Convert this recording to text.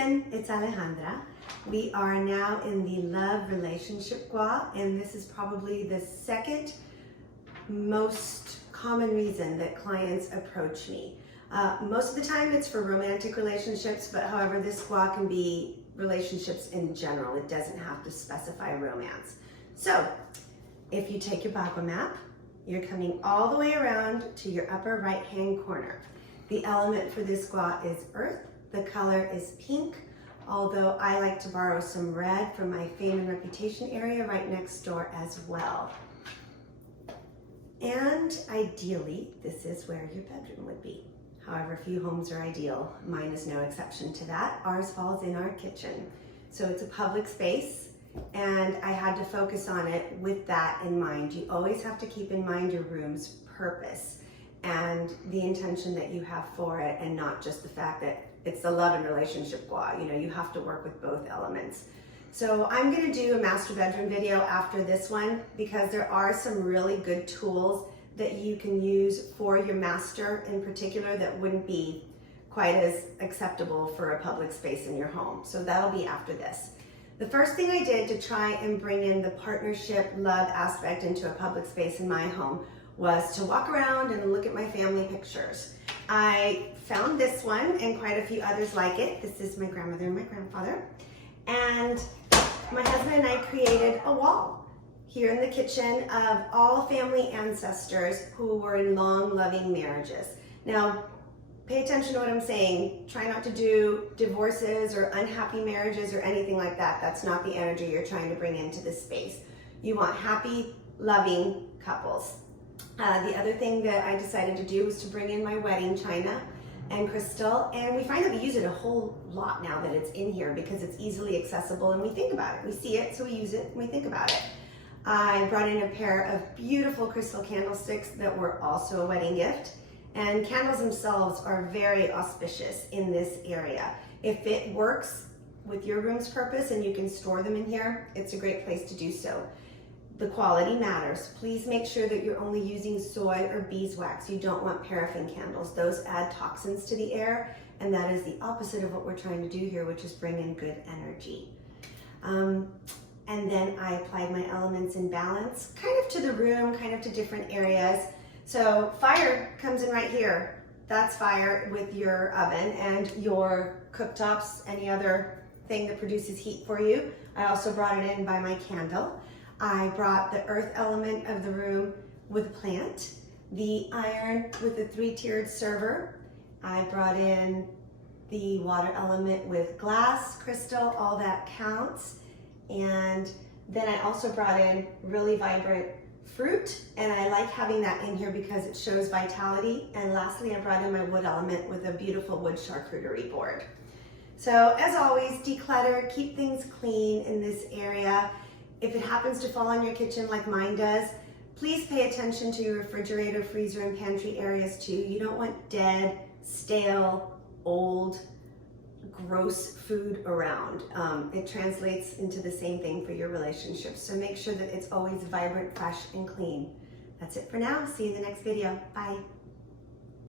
again, it's Alejandra. We are now in the Love Relationship Gua, and this is probably the second most common reason that clients approach me. Most of the time it's for romantic relationships, but however, this Gua can be relationships in general. It doesn't have to specify romance. So, if you take your bagua map, you're coming all the way around to your upper right-hand corner. The element for this Gua is earth. The color is pink, although I like to borrow some red from my fame and reputation area right next door as well. And ideally, this is where your bedroom would be. However, few homes are ideal. Mine is no exception to that. Ours falls in our kitchen. So it's a public space, and I had to focus on it with that in mind. You always have to keep in mind your room's purpose and the intention that you have for it, and not just the fact that it's the Love and Relationship Gua. You know, you have to work with both elements. So I'm gonna do a master bedroom video after this one because there are some really good tools that you can use for your master in particular that wouldn't be quite as acceptable for a public space in your home. So that'll be after this. The first thing I did to try and bring in the partnership love aspect into a public space in my home was to walk around and look at my family pictures. I found this one and quite a few others like it. This is my grandmother and my grandfather. And my husband and I created a wall here in the kitchen of all family ancestors who were in long, loving marriages. Now, pay attention to what I'm saying. Try not to do divorces or unhappy marriages or anything like that. That's not the energy you're trying to bring into this space. You want happy, loving couples. The other thing that I decided to do was to bring in my wedding china and crystal, and we find that we use it a whole lot now that it's in here because it's easily accessible and we think about it. We see it, so we use it and we think about it. I brought in a pair of beautiful crystal candlesticks that were also a wedding gift, and candles themselves are very auspicious in this area. If it works with your room's purpose and you can store them in here, it's a great place to do so. The quality matters. Please make sure that you're only using soy or beeswax. You don't want paraffin candles. Those add toxins to the air, and that is the opposite of what we're trying to do here, which is bring in good energy. And then I applied my elements in balance, kind of to the room, kind of to different areas. So fire comes in right here. That's fire with your oven and your cooktops, any other thing that produces heat for you. I also brought it in by my candle. I brought the earth element of the room with a plant, the iron with the 3-tiered server. I brought in the water element with glass, crystal, all that counts. And then I also brought in really vibrant fruit, and I like having that in here because it shows vitality. And lastly, I brought in my wood element with a beautiful wood charcuterie board. So as always, declutter, keep things clean in this area. If it happens to fall on your kitchen like mine does, please pay attention to your refrigerator, freezer, and pantry areas too. You don't want dead, stale, old, gross food around. It translates into the same thing for your relationships. So make sure that it's always vibrant, fresh, and clean. That's it for now. See you in the next video. Bye.